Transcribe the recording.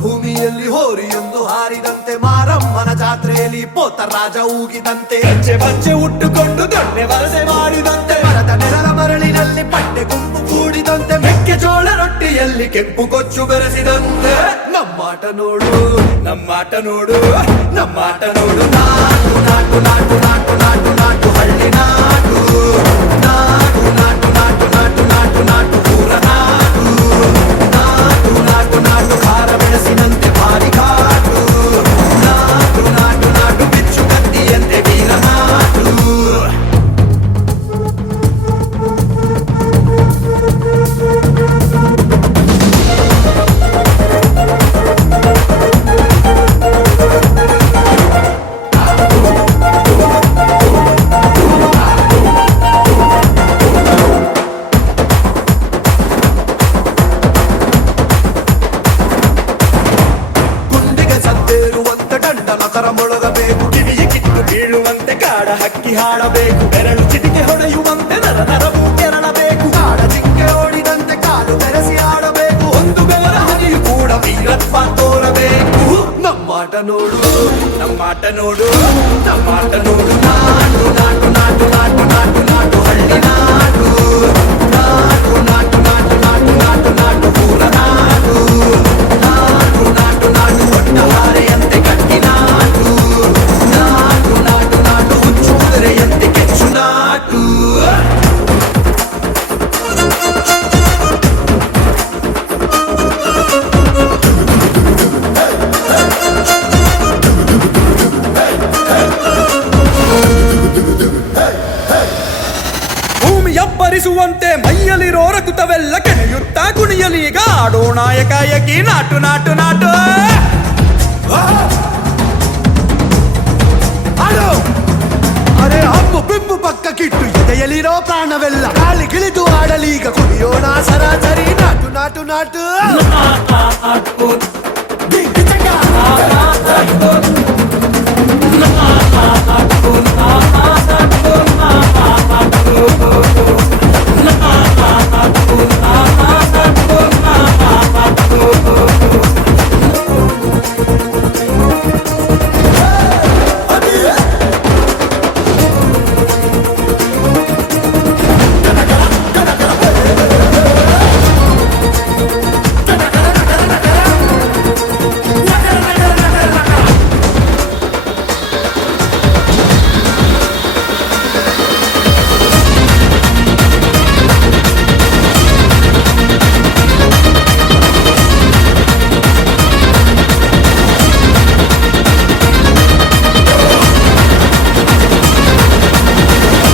ಭೂಮಿಯಲ್ಲಿ ಹೋರಿಯೊಂದು ಹಾರಿದಂತೆ, ಮಾರಮ್ಮನ ಜಾತ್ರೆಯಲ್ಲಿ ಪೋತರಾಜ ಊಗಿದಂತೆ, ಹೆಜ್ಜೆ ಪಂಚೆ ಉಟ್ಟುಕೊಂಡು ದೊಣ್ಣೆ ವಲಸೆ ಮಾಡಿದಂತೆ, ಮರದ ನೆರಳ ಮರಳಿನಲ್ಲಿ ಪಟ್ಟೆ ಗುಂಪು ಕೂಡಿದಂತೆ, ಮೆಕ್ಕೆಜೋಳ ರೊಟ್ಟಿಯಲ್ಲಿ ಕೆಂಪು ಕೊಚ್ಚು ಬೆರೆಸಿದಂತೆ. ನಮ್ಮಾಟ ನೋಡು, ನಮ್ಮಾಟ ನೋಡು, ನಮ್ಮಾಟ ನೋಡು. ನಾಟು ನಾಟು ನಾಟು ನಾಟು ನಾಟು ನಾಟು ಹಳ್ಳಿ ನಾಟು, ನಾಟು ನಾಟು ನಾಟು ನಾಟು ನಾಟು ನಾಟು ಪೂರ ನಾಟು, ನಾಟು ನಾಟು ನಾಟು ಭಾರ ಬೆಳೆಸಿನಂತೆ ಭಾರಿ ಘಾಟು, ನಾಟು ನಾಟು ನಾಟು ಬಿಚ್ಚು ಕತ್ತಿಯಂತೆ ವೀರ ನಾಟು. ಮೊಳಗಬೇಕು, ಕಿವಿಯ ಕಿತ್ತು ಬೀಳುವಂತೆ ಕಾಡ ಹಕ್ಕಿ ಹಾಡಬೇಕು, ಬೆರಳು ಚಿಟಿಕೆ ಹೊಡೆಯುವಂತೆ ನರ ನರವು ಕೆರಳಬೇಕು, ಕಾಡ ಜಿಂಕೆ ಓಡಿದಂತೆ ಕಾಲು ಬೆರೆಸಿ ಆಡಬೇಕು, ಒಂದು ಬೆವರ ಹನಿಯು ಕೂಡ ವೀರತ್ವ ತೋರಬೇಕು. ನಮ್ಮಾಟ ನೋಡು, ನಮ್ಮಾಟ ನೋಡು, ನಮ್ಮಾಟ ನೋಡು. ನಾಟು ನಾಟು ನಾಟು ನಾಟು ನಾಟು ನಾಟು ಹಳ್ಳಿ ನಾಟು, ನಾಟು ನಾಟು ನಾಟು ನಾಟು ನಾಟು ನಾಟು ಪೂರ ನಾಟು, ನಾಟು ನಾಟು ನಾಟು ದೊಡ್ಡ ಹಾರೆಯಂತೆ ಗಟ್ಟಿ ನಾಟು, ನಾಟು ನಾಟು ನಾಟು ಹುಚ್ಚು ಕುದುರೆಯಂತೆ ಕೆಚ್ಚು ನಾಟು. ಭೂಮಿಯಬ್ಬರಿಸುವಂತೆ ಮೈಯಲ್ಲಿರೋ ರಕುತವೆಲ್ಲ ಕೆಣೆಯುತ್ತಾ ಕುಣಿಯಲೀಗ ಆಡೋ ನಾಯಕಾಯಕಿ ನಾಟು ನಾಟು ನಾಟು. ಅರೆ ಹಬ್ಬು ಬಿಂಬು ಪಕ್ಕ ಕಿಟ್ಟು ಎದೆಯಲ್ಲಿರೋ ಪ್ರಾಣವೆಲ್ಲ ಕಾಲಿಗಿಳಿದು ಆಡಲೀಗ ಕುಣಿಯೋಣ ಸರಾಸರಿ ನಾಟು ನಾಟು ನಾಟು.